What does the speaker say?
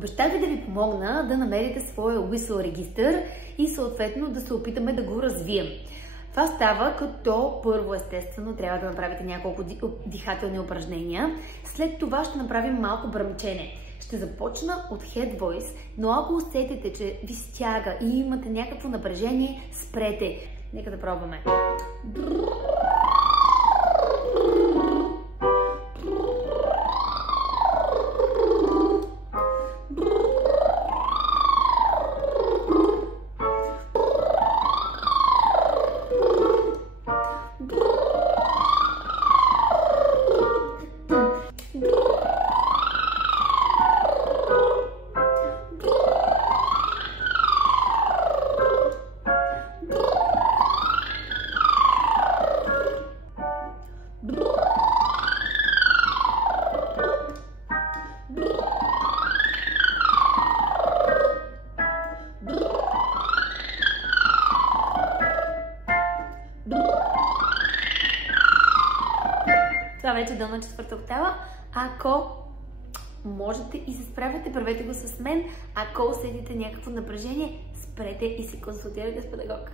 Обещах ви да ви помогна да намерите своя whistle регистър и съответно да се опитаме да го развием. Това става като първо, естествено, трябва да направите няколко дихателни упражнения. След това ще направим малко бръмчене. Ще започна от head voice, но ако усетите, че ви стяга и имате някакво напрежение, спрете. Нека да пробваме. Това вече долу на четвърта октава. Ако можете и се справяте, правете го с мен. Ако усетите някакво напрежение, спрете и се консултирайте с педагог.